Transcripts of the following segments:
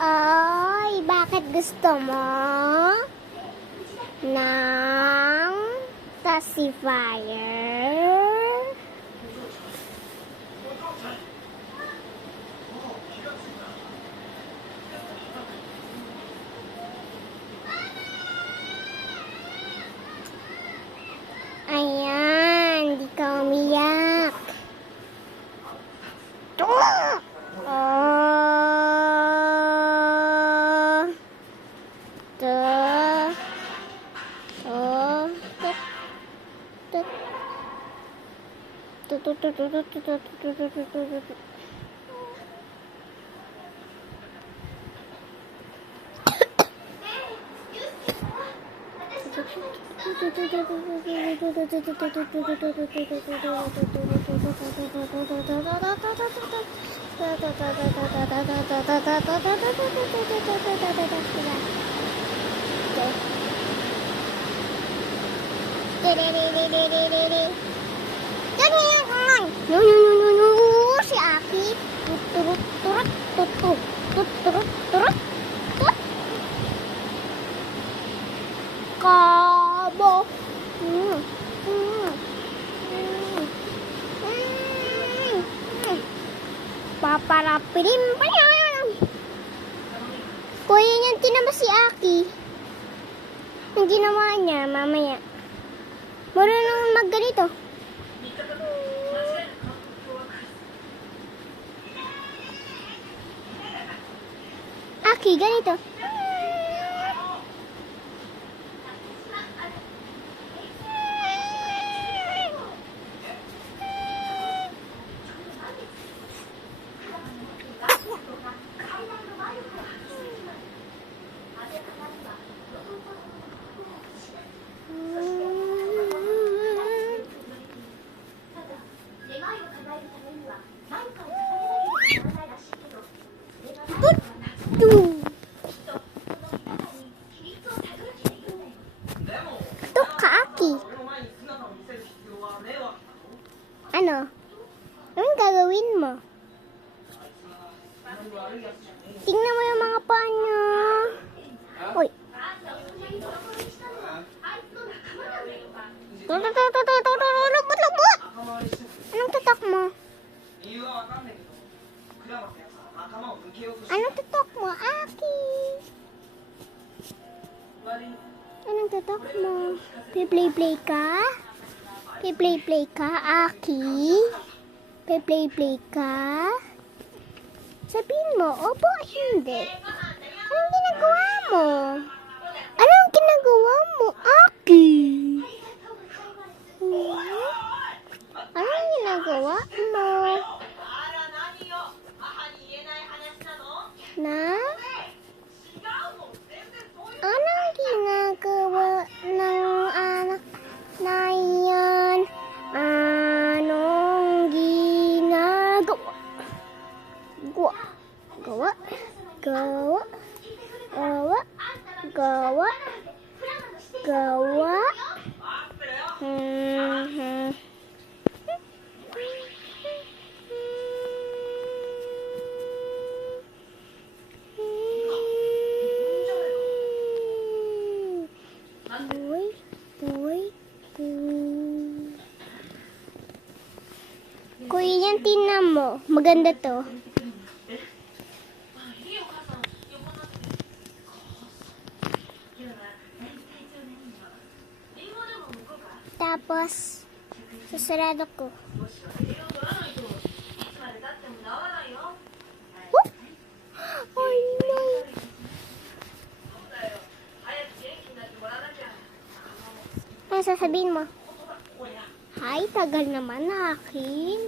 Ay, bakit gusto mo ng pacifier? Ayan, di ka umiyak. Si Aki. Kabo. Paparapirim pa yan. Kuya niyan tinama si Aki. Ang ginawa niya mamaya. Marunong magganito. Aki, ganito. Ito ka, Aki. Ano? Anong gagawin mo? Tingnan mo yung mga paa niya. Uy. Lubot! Anong tatak mo? Anong tatak mo, Aki? Anong tatak mo? Play ka? Play ka, Aki? Play ka? Sabihin mo, opo, hindi. Anong ginagawa mo? Anong ginagawa mo, Aki? Anong ginagawa mo? Na? Anong ginagawa ng anak na yan? Anong ginagawa? Gawa. Kuya, yan tingnan mo. Maganda to. Tapos, susarado ko. Ay, no. Ano sasabihin mo? Ay, tagal naman akin.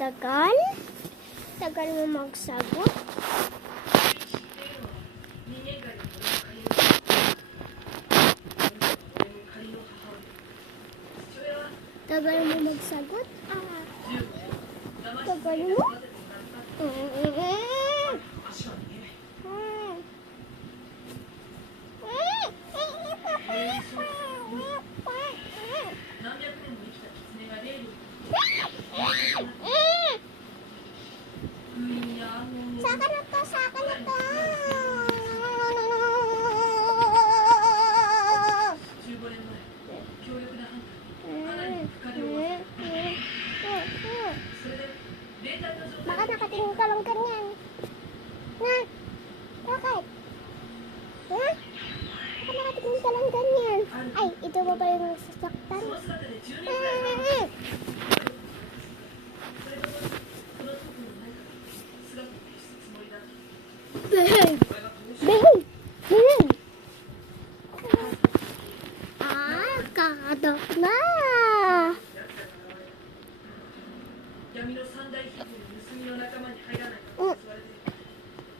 Tagal? Tagal mo magsagot? Tagal mo magsagot? Tagal mo? ka lang ganyan. Ay, ito ba ba yung sasaktan? Behave! Behave! Behave! Ah, kakadok na! 闇の三大秘宝の盗みの仲間に入らないかと言われていた。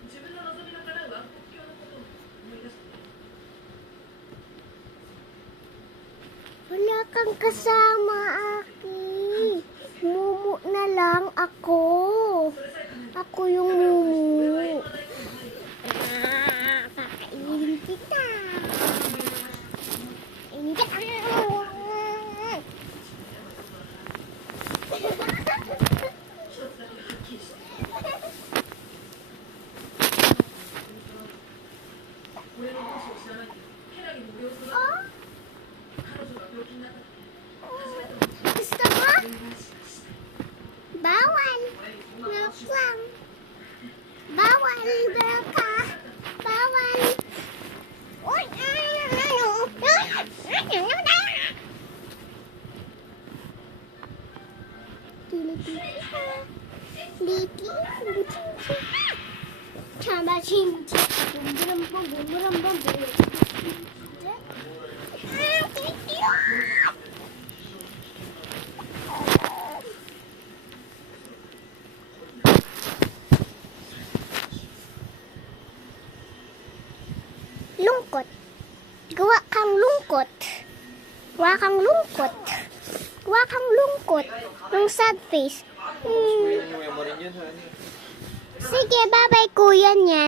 自分の望みの叶う暗黒鏡のことを思い出したね。 Wala kang kasama, Aki. Mumu na lang ako. Ako yung mumu. Ah, kakainin kita. Kakainin kita. Gusto mo? Bawal. Milk lang. Bawal, Belka. Bawal. Uy, lungkot. Gawa kang lungkot. Gawa kang lungkot. Gawa kang lungkot. Yung sad face. Sige, bye-bye kuya niya.